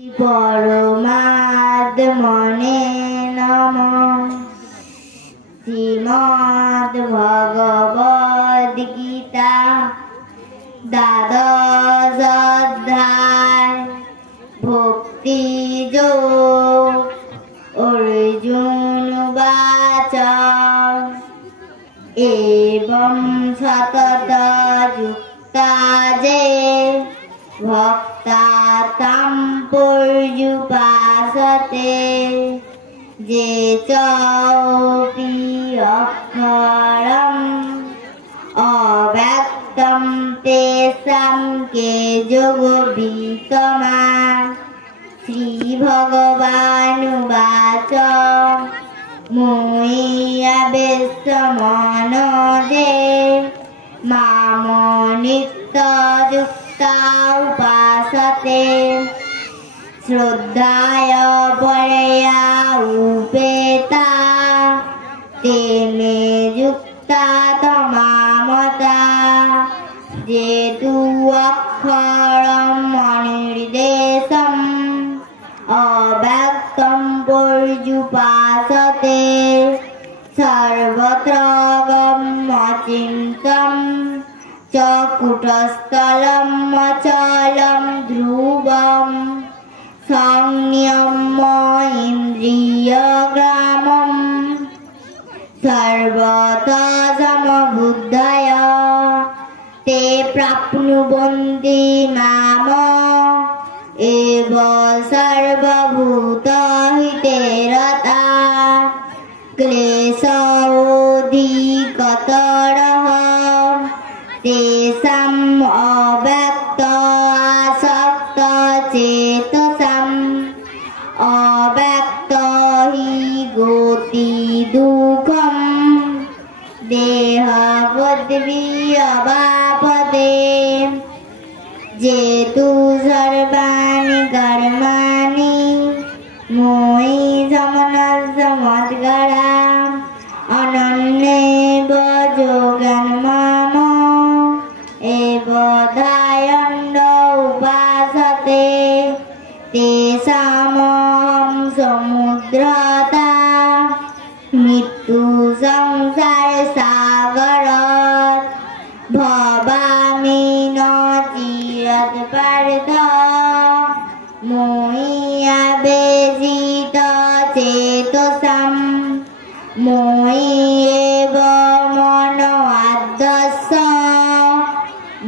পরমাত্মনে নমঃ। শ্রীমদ্ ভগবদ গীতা দ্বাদশ অধ্যায় ভক্তি যোগ। অর্জুন উবাচ এবং সতত যুক্তা যে ভক্তা তাম পর্যুপাসতে যে চৌপি অক্ষরম অব্যক্তম তেষাং কে যোগবিত্তমা। শ্রীভগবানুবাচ মুহ্যবেশমনো যে মামনিত্যযুক্তা উপাসতে শ্রদ্ধায় পরয়া উपेता ते मे युक्ता तमामता। ये तु अक्षरम् अनिर्देशम् अव्यक्तं पर्युपासते सर्वत्र अचिन्त्यं च कूटस्थलम् अचलं ध्रुवम् संयम्य इन्द्रियग्रामम् सर्वथा समबुद्धय ते प्राप्नुवन्ति माम् एव सर्वभूतहिते रता। क्लेशोऽधिकतरः तेषाम् अव्यक्त आसक्तचेतसाम् अव्यक्त हि गति दुःखम् देहवद्भिर्यवापदे। ये तु सर्वाणि कर्माणि मयि समनस्समद्गता अनन्येव योगेन माम् एव ध्यायन्त उपासते तेषामहं समुद्रता मृत्यु संसारसागरात् भवामि न चिरात् पार्थ। मुह्यवेशितचेतसां मयि एव मनो आदस्स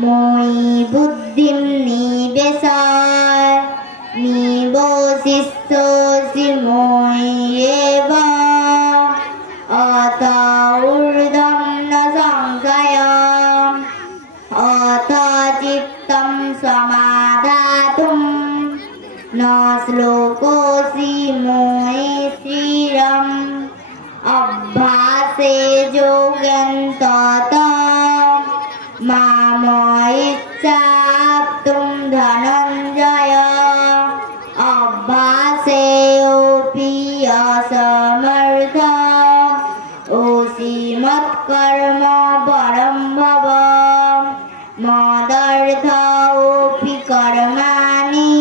मयि बुद्धिं निवसिष्यसि मयि एव अत ऊर्ध्वं न संशयः। अथ चित्तं समाधातुं न श्लोकोऽसि मयि स्थिरम् अभ्यासे योगेन ततः मामैच्छाप्तुं धनञ्जय। अभ्यासेऽपि असमर्थः ओषि मत्कर्म परं भव। मदर्थोऽपि कर्माणि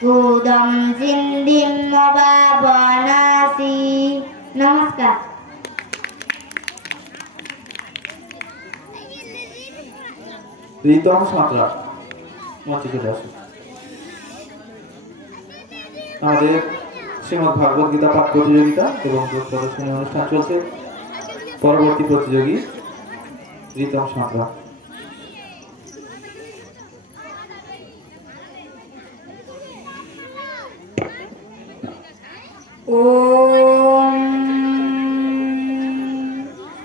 कुदं सिद्धिं वापनासि। नमस्कार। প্রীতম সাঁতরা মঞ্চে চলে আসুন। আমাদের শ্রীমদ্ ভাগবত গীতা পাঠ প্রতিযোগিতা এবং যোগ প্রদর্শনী অনুষ্ঠান চলছে। পরবর্তী প্রতিযোগী প্রীতম সাঁতরা। ওম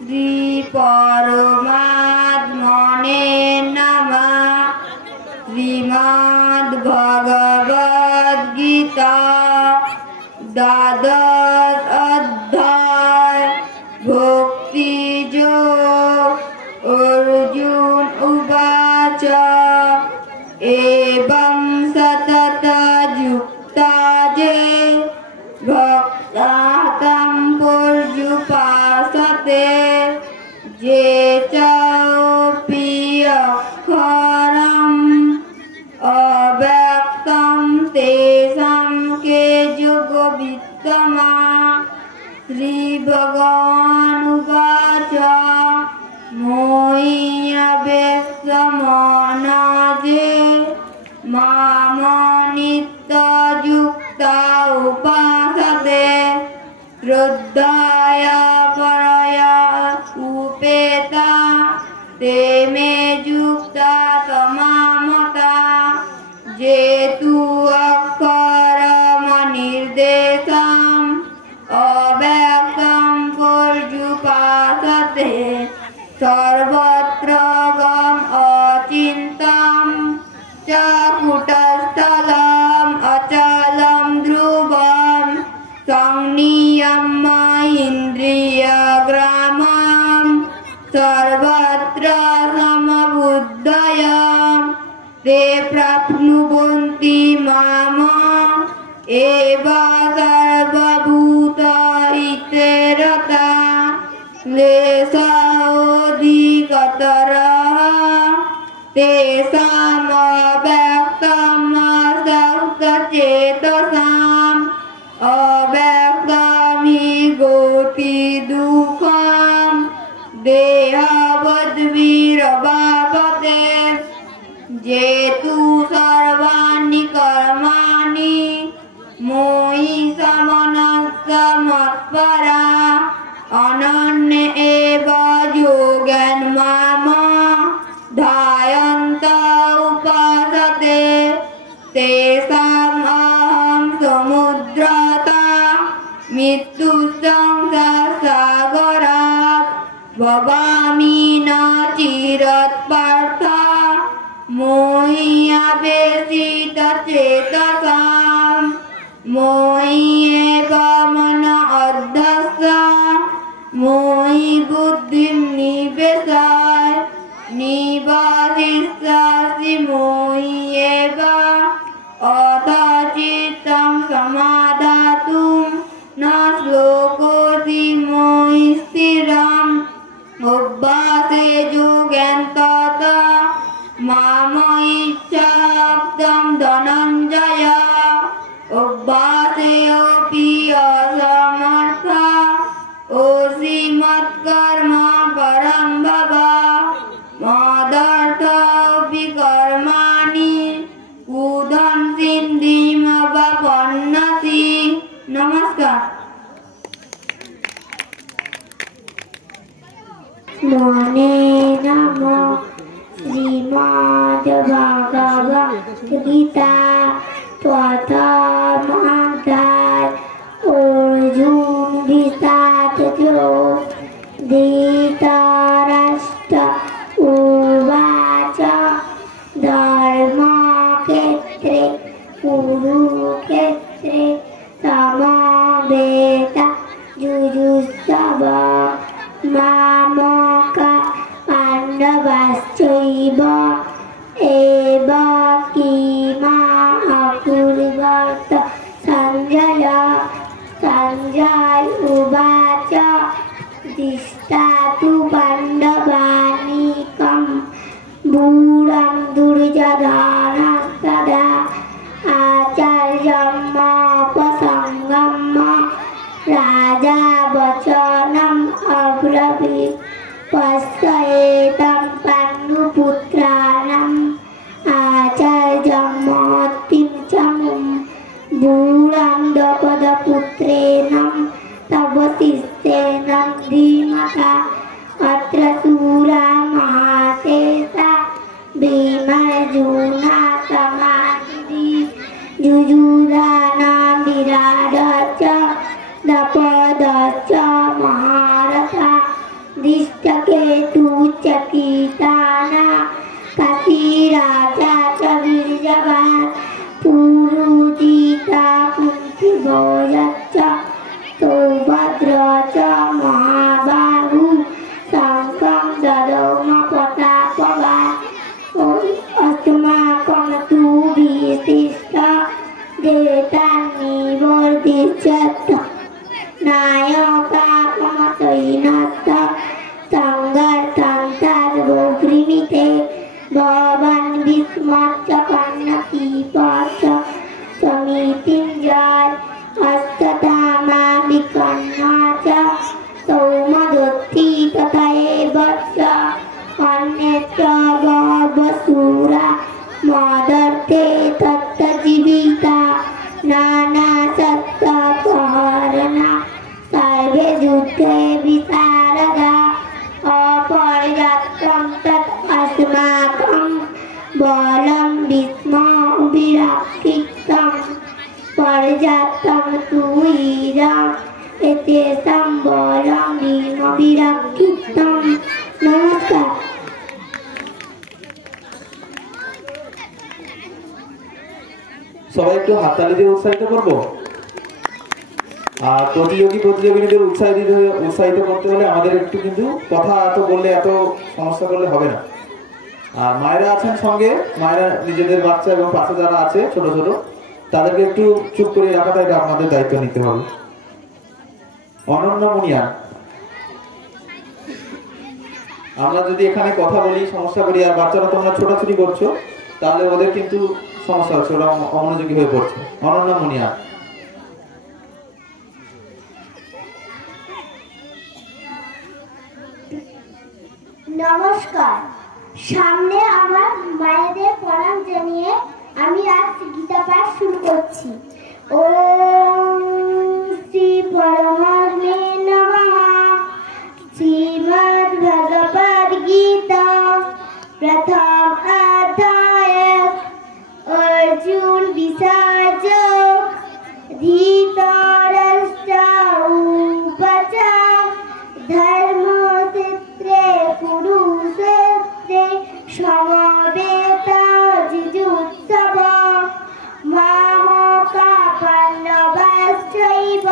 শ্রী পরমাত্মনে নমঃ। শ্রীমদ্ ভগবদ গীতা দ্বাদশ অধ্যায় ভক্তি যোগ। অর্জুন উবাচ এবং সতত যুক্তা যে ভক্তা তাম পর্যুপাসতে যে চৌপি অক্ষরম অব্যক্তম তেষাং उत्तमा श्रीभगवानुवाच मोह्यवेशमनाजे मामनित्ययुक्ता उपासते श्रद्धया परया उपेता ते मे युक्ता तमामता जेतु अक्षरमनिर्देशम् अव्यक्तं पर्युपासते सर्वत्र गम अचिन्तं च कुटस्थलम् अचलं ध्रुवं संनियम्य इन्द्रियग्रामं सर्वत्र समबुद्धय ते प्राप्नुवन्ति माम् एव सर्वभूतहिते रता क्लेशोऽधिकतरः तेषाम् अव्यक्तमसक्तचेतसाम् अव्यक्तं हि गतिदुःखं देहवद्भिरवापते जेतु सर्वाणि कर्माणि मोहि समनस्य मत्परा अनन्य एव योगेन माम् ध्यायन्त उपासते तेषाम् अहं समुद्रता मृत्युसंसारसागरात् भवामि न चिरत्पार्थ मोह्यवेशितचेतसाम् मोह्येव मन अध्यस्य मोहि बुद्धिं निवेशय निवासिष्यसि मोह्येव अथ चित्तं समाधातुं न श्लोकोऽसि मोहि स्थिरम् अभ्यासे योगेन तथा मामैच्छाप्तं धनञ्जय अभ्यासेऽपि असमर्था ओषि मत्कर्म परं भव मदर्थोऽपि कर्माणि उदं सिद्धिमवाप्नोषि। नमस्कार। मोने नमो श्रीमद्भगवद्गीता प्रथमोऽध्याय अर्जुन विषादयो धृतराष्ट्र उवाच धर्मक्षेत्रे कुरुक्षेत्रे समवेतयुयुत्सव मामका पाण्डवाश्चैव एवकीमा अकुर्वत सञ्जय उवाच दिष्टातु पाण्डवानीकं दूरं दुर्योधनस्तदा आचार्यमुपसङ्गम्य राजा वचनम् अब्रवीत् पश्येतं पाण्डुपुत्राणाम् आचार्यमहतीं च दूरं द्रौपदपुत्रेण तव शिष्येण धीमता अत्र शूरा महाशेषा भीमार्जुना समाधिः युयुधानः विराटश्च द्रौपदश्च महारथा धृष्टकेतुश्चकितानः काशीराजा च वीर्यवान् पुरुजिता कुन्तीभोजश्च सौभद्रः च महाबाहु शङ्खं ददौ प्रतापवान् अस्माकं तु विशिष्टः देतान्निवर्तिष्यत् नायकामतैनस्य सङ्गर्तन्ताद्वोग्रिमिते भवान् भीष्मश्च कर्णकीपश्च समितिञ्जय हस्त तथा विकर्णा च सौमदत्ती तथा एवच अन्यच्च बहवसूरा मदर्थे तत्तजीविता नाना सत्तापहरणा सर्वे युद्धे विशारदा अपर्याप्तं तत् अस्माकं बलं विस्मविरक्षितं पर्याप्तं तु इदम् एतेषां बलं विस्मविरक्षितं। नमस्कार। সবাই একটু হাততালি দিয়ে উৎসাহিত করবো। আর প্রতিযোগীদের উৎসাহিত করতে হলে আমাদের একটু কিন্তু কথা এত বললে এত সমস্যা করলে হবে না। আর মায়েরা আছেন সঙ্গে, মায়েরা নিজেদের বাচ্চা এবং পাশে যারা আছে ছোট ছোট তাদেরকে একটু চুপ করে রাখাটা এটা আপনাদের দায়িত্ব নিতে হবে। অনন্য মুনিয়া, আমরা যদি এখানে কথা বলি সমস্যা করি আর বাচ্চারা তোমরা ছোটাছুটি করছো তাহলে ওদের কিন্তু সমস্যা হচ্ছে, ওরা অমনোযোগী হয়ে পড়ছে। অনন্য মুনিয়া। নমস্কার। সামনে আমার মায়েদের প্রণাম জানিয়ে আমি আজ গীতা পাঠ শুরু করছি। ওম শ্রী পরমাত্মে নমঃ। শ্রীমদ্ ভগবদ গীতা প্রথম অধ্যায়। अर्जुन विसर्ज धीतराष्ट्र उवाच धर्मक्षेत्रे कुरुक्षेत्रे समवेता जुजुत्सव मामका पाण्डवाश्चैव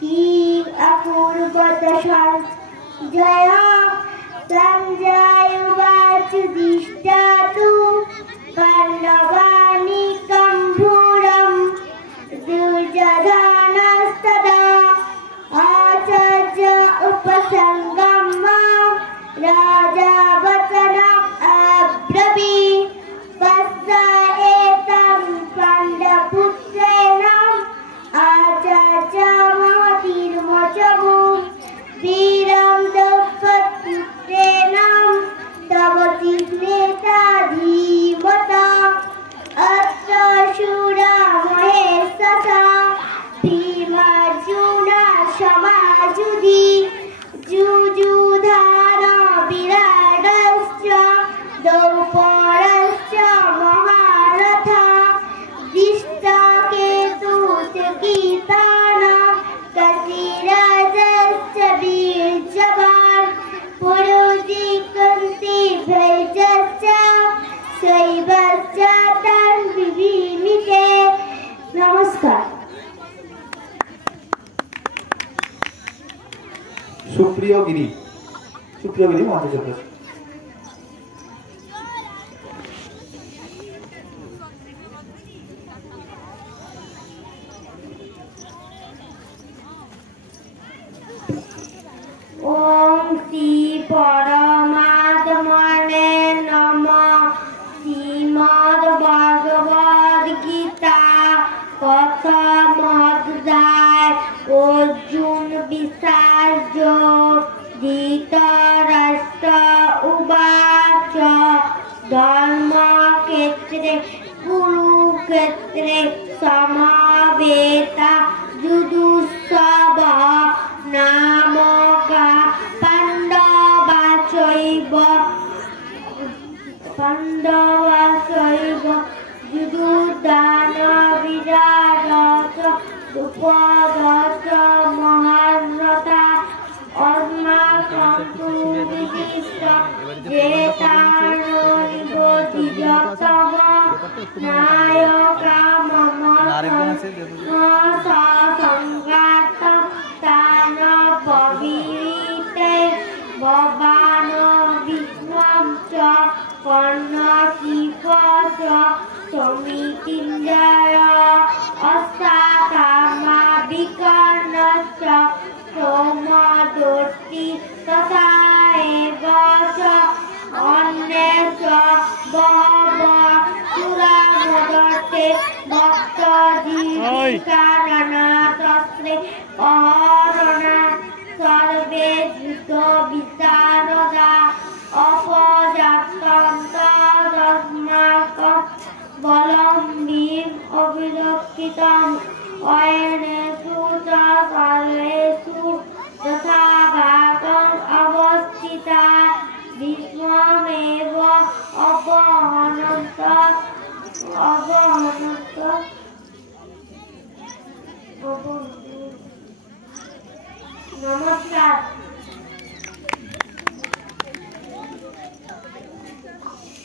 किम् अकुर्वत सञ्जय। सञ्जय उवाच युधिष्ठिरः पाण्डवानीकं भूरं दुर्योधनस्तदा आचार्य उपसङ्गम राजा वचनम् अब्रवीत् पश्य एतं पाण्डवपुत्रेण आचार्यमतिर्वचमु वीरं द्रौपदपुत्रेण तव चिह्नेता धीमता अत्र शूरा महेशसा भीमार्जुना समायुधि जुजुधान विराटश्च द्रौपदश्च महारथा दृष्टकेतुश्चकितान कचिराजश्च वीर्यवान् पुरुषिकन्ति भैजश्च शैवश्च तान् विविमिते। नमस्कार। সুপ্রিয় গিরি মঞ্চে চলে আসুন। ओम श्री परमात्मने नमः। श्रीमद् भगवद गीता प्रथम अध्याय। अर्जुन विसर्ज धृतराष्ट्र उवाच धर्मक्षेत्रे कुरुक्षेत्रे समवेता जुजुत्सव नामका पाण्डवाश्चैव युयुधान विराटश्च द्रौपदश्च महारथा अस्माकं तु विशिष्टजेतानोरिवोधिजतम नायका मम ससङ्गातं तान पवीते भवान विष्णुं च कर्णशिव च समितिन्द्र अष्टात्मा विकर्णश्च सौमदत्ती तथा एव च अन्ये च बहवः सुरा নানা তস্রে অহরণা সর্বে ধৃত বিশারদা অপজাতন্ত তস্মাকং বলম্বিং অবিরক্ষিতং অয়নেষু চ সর্বেষু যথা ভাগং অবস্থিতা বিশ্বমেব অবহনন্ত নমস্কার।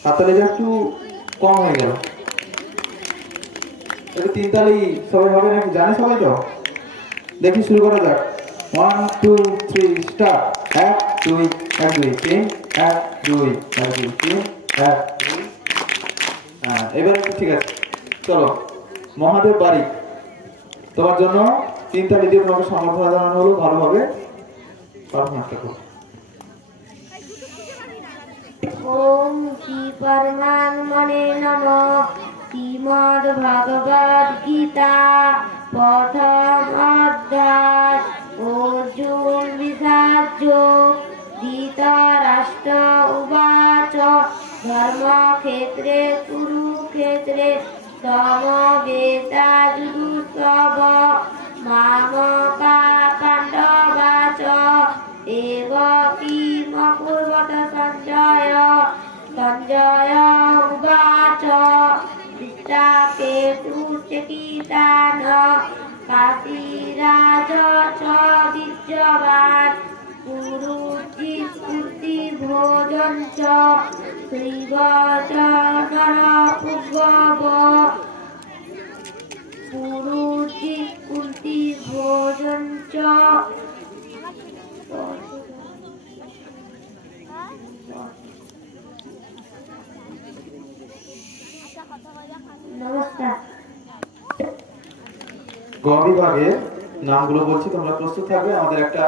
হাততালিটা একটু কম হয়ে গেল, একটু 3 তালি সবাই হবে নাকি? জানে সবাই তো? দেখি শুরু করা যাক। 1 2 3 স্টার্ট। 1 2 1 2 3 1 2 1 2 3 1 2। হ্যাঁ, এবারে ঠিক আছে। চলো, মহাদেব বাড়ি, তোমার জন্য 3 তালি দিয়ে তোমাকে সম্বর্ধনা জানানো হলো। ভালোভাবে পারফরমেন্সটা করো। ওম শ্রী পরমাত্মনে নমঃ। শ্রীমদ্ ভগবদ গীতা প্রথম অধ্যায়। অর্জুন বিষাদ ধৃতরাষ্ট্র উবাচ ধর্মক্ষেত্রে কুরুক্ষেত্রে সমবেতাযুজুৎসব মামকা পাণ্ডবাচ এব কিমকুর্বত সঞ্জয়। সঞ্জয় উবাচ দৃষ্টাকেতুশ্চকিতান কাশীরাজ চ বিদ্যবান পুরুচিস্ফূর্তি ভোজন চ শ্রীবচ নরপুঙ্গব। পুরুচিস্ফূর্তি ভোজন চ নমস্কার। গ বিভাগের নামগুলো বলছি, তোমরা প্রস্তুত থাকবে। আমাদের একটা